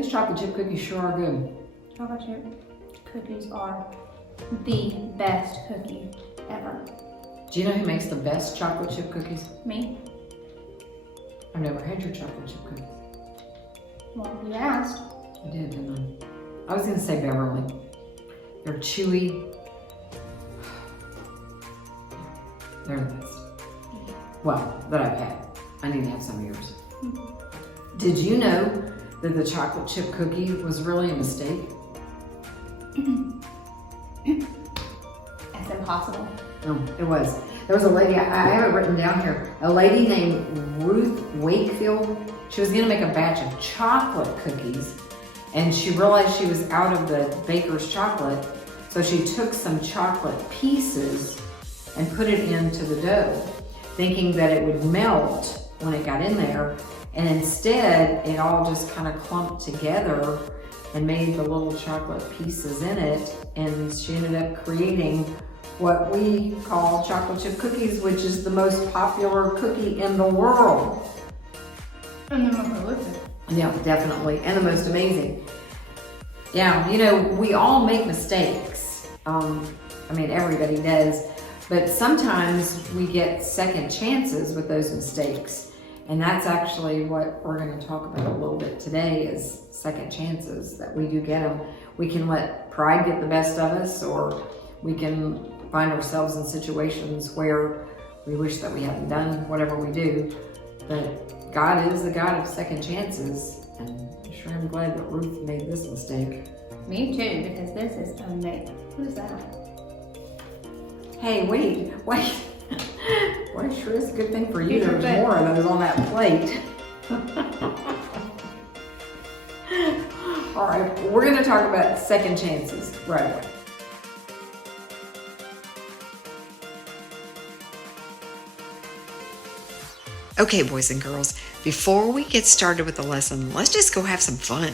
These chocolate chip cookies sure are good. Chocolate chip cookies are the best cookie ever. Do you know who makes the best chocolate chip cookies? Me? I've never had your chocolate chip cookies. Well, you asked. I did, didn't I? I was gonna say Beverly. They're chewy. They're the best. Well, that I've had. I need to have some of yours. Did you know that the chocolate chip cookie was really a mistake? It's impossible. No, it was. There was a lady, I have it written down here, a lady named Ruth Wakefield. She was gonna make a batch of chocolate cookies, and she realized she was out of the baker's chocolate, so she took some chocolate pieces and put it into the dough, thinking that it would melt when it got in there, and instead it all just kind of clumped together and made the little chocolate pieces in it, and she ended up creating what we call chocolate chip cookies, which is the most popular cookie in the world. And the most delicious. Yeah, definitely, and the most amazing. Yeah, you know, we all make mistakes. I mean, everybody does, but sometimes we get second chances with those mistakes. And that's actually what we're going to talk about a little bit today, is second chances, that we do get them. We can let pride get the best of us, or we can find ourselves in situations where we wish that we hadn't done whatever we do. But God is the God of second chances, and I'm sure I'm glad that Ruth made this mistake. Me too, because this is amazing. What is that? Hey, wait. Well, sure is a good thing for you. Future There's fit. more of those on that plate. All right, we're going to talk about second chances right away. Okay, boys and girls, before we get started with the lesson, let's just go have some fun.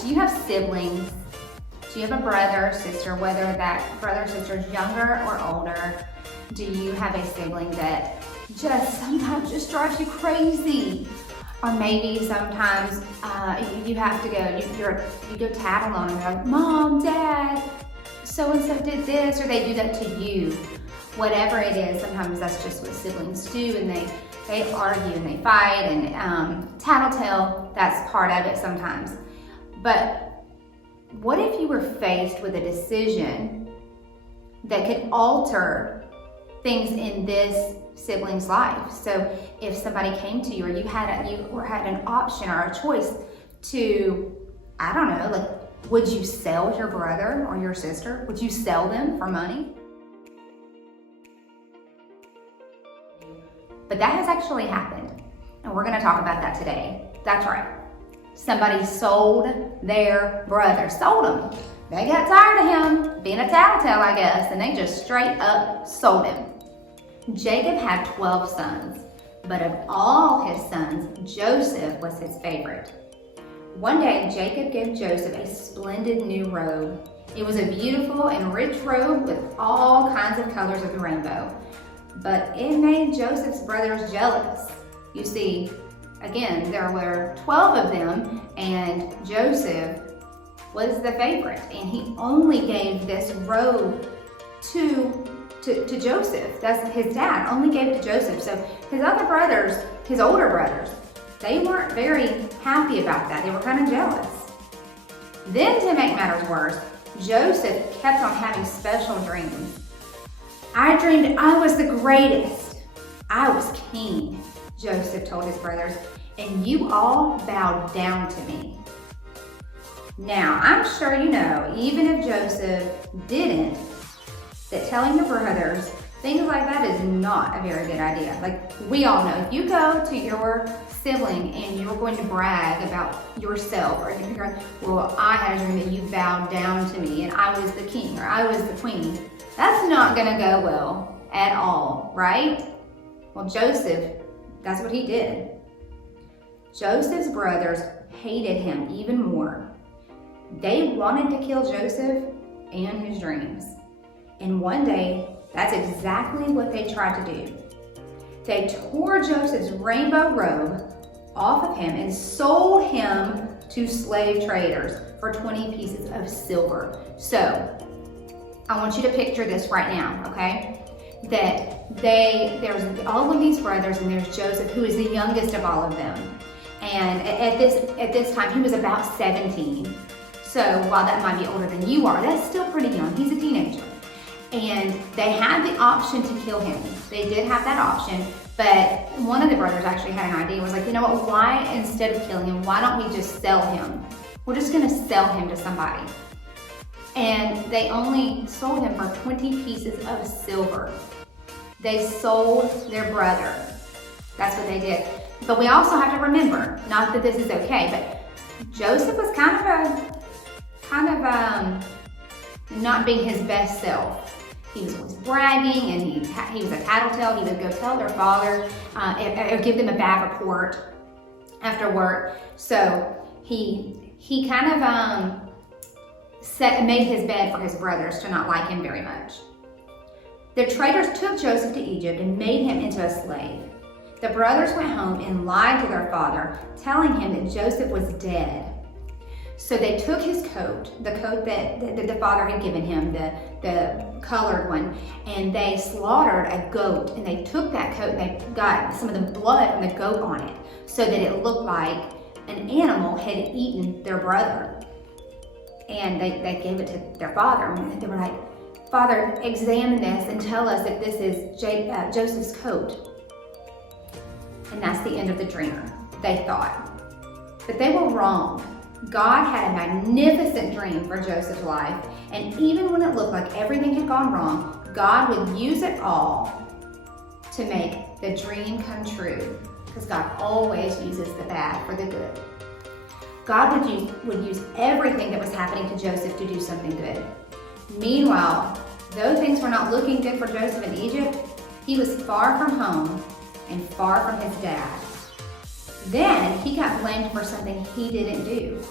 Do you have siblings? Do you have a brother or sister, whether that brother or sister is younger or older? Do you have a sibling that just sometimes just drives you crazy? Or maybe sometimes you have to go, you go tattle on them. You're like, Mom, Dad, so-and-so did this, or they do that to you. Whatever it is, sometimes that's just what siblings do, and they argue and they fight and tattletale, that's part of it sometimes. But what if you were faced with a decision that could alter things in this sibling's life? So if somebody came to you, or you had an option or a choice to I don't know, like, would you sell your brother or your sister? Would you sell them for money? But that has actually happened, and we're gonna talk about that today. That's right. Somebody sold their brother, sold him. They got tired of him being a tattletale, I guess, and they just straight up sold him. Jacob had 12 sons, but of all his sons, Joseph was his favorite. One day, Jacob gave Joseph a splendid new robe. It was a beautiful and rich robe with all kinds of colors of the rainbow. But it made Joseph's brothers jealous. You see, again, there were 12 of them, and Joseph was the favorite, and he only gave this robe to Joseph. That's his dad only gave it to Joseph. So his other brothers, his older brothers, they weren't very happy about that. They were kind of jealous. Then, to make matters worse, Joseph kept on having special dreams. I dreamed I was the greatest. I was king, Joseph told his brothers, and you all bowed down to me. Now, I'm sure you know, even if Joseph didn't, that telling your brothers things like that is not a very good idea. Like, we all know, if you go to your sibling and you're going to brag about yourself, or you're going, well, I had a dream that you bowed down to me and I was the king or I was the queen, that's not gonna go well at all, right? Well, Joseph, that's what he did. Joseph's brothers hated him even more. They wanted to kill Joseph and his dreams. And one day, that's exactly what they tried to do. They tore Joseph's rainbow robe off of him and sold him to slave traders for 20 pieces of silver. So, I want you to picture this right now, okay? That there's all of these brothers, and there's Joseph, who is the youngest of all of them. And at this time, he was about 17. So while that might be older than you are, that's still pretty young. He's a teenager. And they had the option to kill him. They did have that option, but one of the brothers actually had an idea. Was like, you know what, why, instead of killing him, why don't we just sell him? We're just gonna sell him to somebody. And they only sold him for 20 pieces of silver. They sold their brother. That's what they did. But we also have to remember, not that this is okay, but Joseph was kind of not being his best self. He was always bragging, and he was a tattletale. He would go tell their father, or give them a bad report after work. So he kind of made his bed for his brothers to not like him very much. The traders took Joseph to Egypt and made him into a slave. The brothers went home and lied to their father, telling him that Joseph was dead. So they took his coat, the coat that the father had given him, the colored one, and they slaughtered a goat, and they took that coat and they got some of the blood from the goat on it so that it looked like an animal had eaten their brother. And they gave it to their father, and they were like, Father, examine this and tell us if this is Joseph's coat. And that's the end of the dream, they thought. But they were wrong. God had a magnificent dream for Joseph's life, and even when it looked like everything had gone wrong, God would use it all to make the dream come true, because God always uses the bad for the good. God would use everything that was happening to Joseph to do something good. Meanwhile, though things were not looking good for Joseph in Egypt, he was far from home and far from his dad. Then he got blamed for something he didn't do.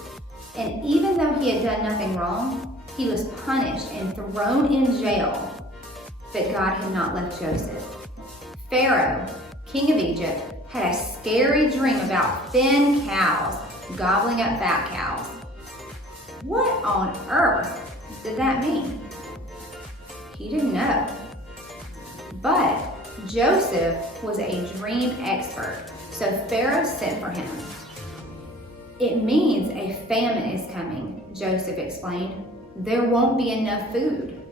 And even though he had done nothing wrong, he was punished and thrown in jail. But God had not left Joseph. Pharaoh, king of Egypt, had a scary dream about thin cows gobbling up fat cows. What on earth did that mean? He didn't know. But Joseph was a dream expert, so Pharaoh sent for him. It means a famine is coming, Joseph explained. There won't be enough food.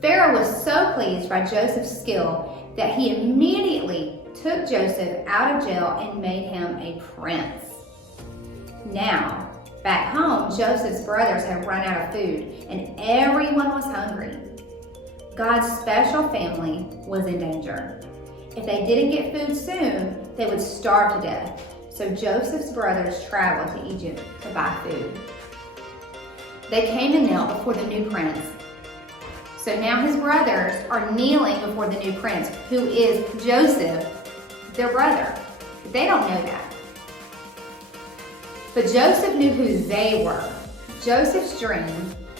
Pharaoh was so pleased by Joseph's skill that he immediately took Joseph out of jail and made him a prince. Now, Back home, Joseph's brothers had run out of food, and everyone was hungry. God's special family was in danger. If they didn't get food soon, they would starve to death. So Joseph's brothers traveled to Egypt to buy food. They came and knelt before the new prince. So now his brothers are kneeling before the new prince, who is Joseph, their brother. They don't know that. But Joseph knew who they were. Joseph's dream,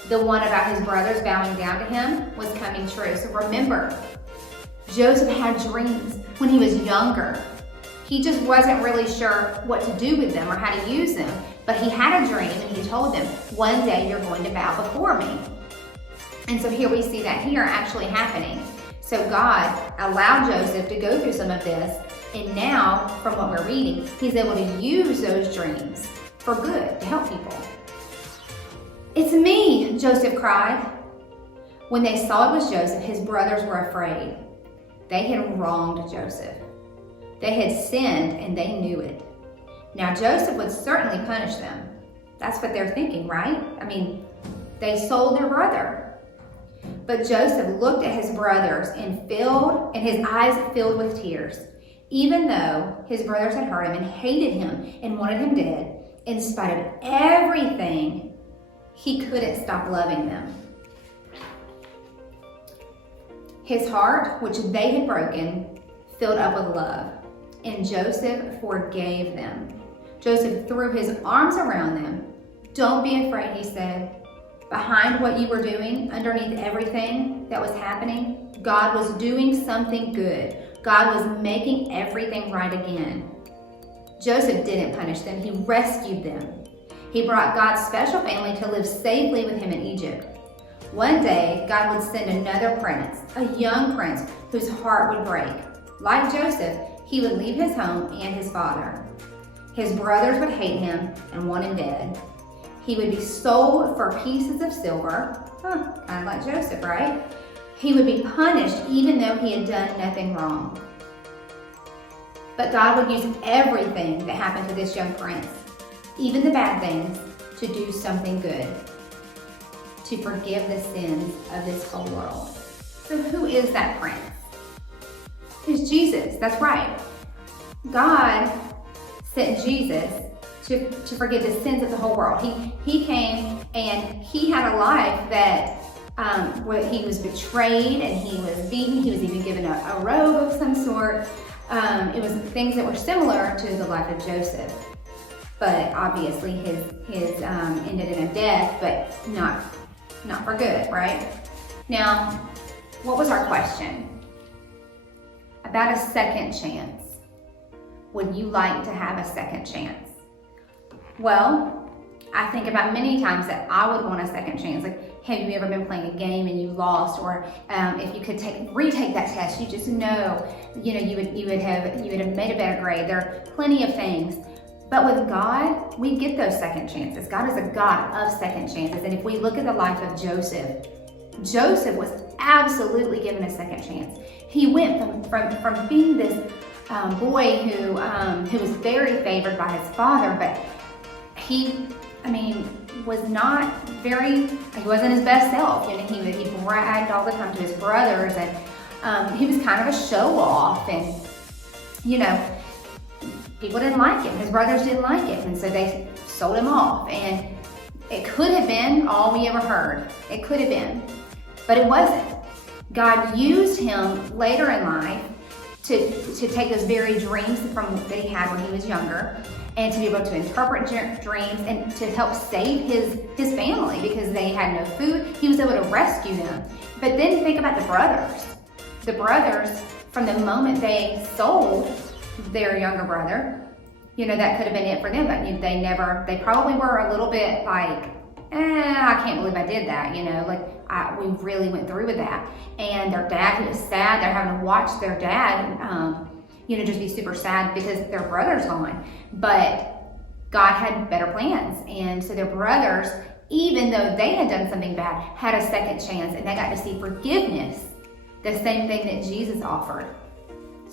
the one about his brothers bowing down to him, was coming true. So remember, Joseph had dreams when he was younger. He just wasn't really sure what to do with them or how to use them. But he had a dream and he told them, one day you're going to bow before me. And so here we see that here actually happening. So God allowed Joseph to go through some of this. And now, from what we're reading, he's able to use those dreams for good, to help people. "It's me," Joseph cried. When they saw it was Joseph, his brothers were afraid. They had wronged Joseph. They had sinned and they knew it. Now Joseph would certainly punish them. That's what they're thinking, right? I mean, they sold their brother. But Joseph looked at his brothers and his eyes filled with tears. Even though his brothers had hurt him and hated him and wanted him dead, in spite of everything, he couldn't stop loving them. His heart, which they had broken, filled up with love, and Joseph forgave them. Joseph threw his arms around them. "Don't be afraid," he said. Behind what you were doing, underneath everything that was happening, God was doing something good. God was making everything right again. Joseph didn't punish them, he rescued them. He brought God's special family to live safely with him in Egypt. One day, God would send another prince, a young prince whose heart would break. Like Joseph, he would leave his home and his father. His brothers would hate him and want him dead. He would be sold for pieces of silver, kind of like Joseph, right? He would be punished even though he had done nothing wrong. But God would use everything that happened to this young prince, even the bad things, to do something good, to forgive the sins of this whole world. So who is that prince? It's Jesus, that's right. God sent Jesus to forgive the sins of the whole world. He came and he had a life that where he was betrayed and he was beaten. He was even given a robe of some sort. It was things that were similar to the life of Joseph, but obviously his ended in a death, but not for good, right? Now, what was our question? About a second chance. Would you like to have a second chance? Well, I think about many times that I would want a second chance. Like, have you ever been playing a game and you lost, or if you could retake that test, you just know, you would have made a better grade. There are plenty of things. But with God, we get those second chances. God is a God of second chances. And if we look at the life of Joseph, Joseph was absolutely given a second chance. He went from being this boy who was very favored by his father, but he wasn't his best self. He bragged all the time to his brothers, and he was kind of a show off, and people didn't like him. His brothers didn't like him, and so they sold him off. And it could have been all we ever heard. It could have been, but it wasn't. God used him later in life to take those very dreams that he had when he was younger, and to be able to interpret dreams and to help save his family because they had no food. He was able to rescue them. But then think about the brothers. The brothers, from the moment they sold their younger brother, that could have been it for them. But they probably were a little bit like, I can't believe I did that. We really went through with that. And their dad, he was sad. They're having to watch their dad, just be super sad because their brother's gone. But God had better plans. And so their brothers, even though they had done something bad, had a second chance, and they got to see forgiveness, the same thing that Jesus offered.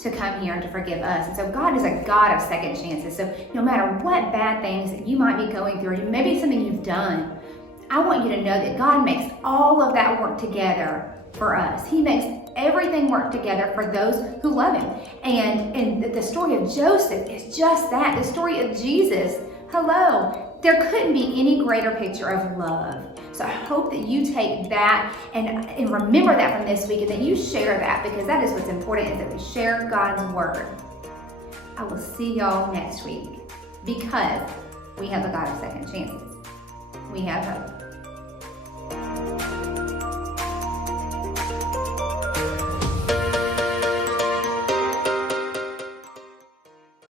to come here and to forgive us. And so God is a God of second chances. So no matter what bad things that you might be going through, maybe something you've done, I want you to know that God makes all of that work together for us. He makes everything work together for those who love him. And the story of Joseph is just that. The story of Jesus, hello, there couldn't be any greater picture of love. So I hope that you take that and remember that from this week, and that you share that, because that is what's important, is that we share God's word. I will see y'all next week, because we have a God of second chances. We have hope.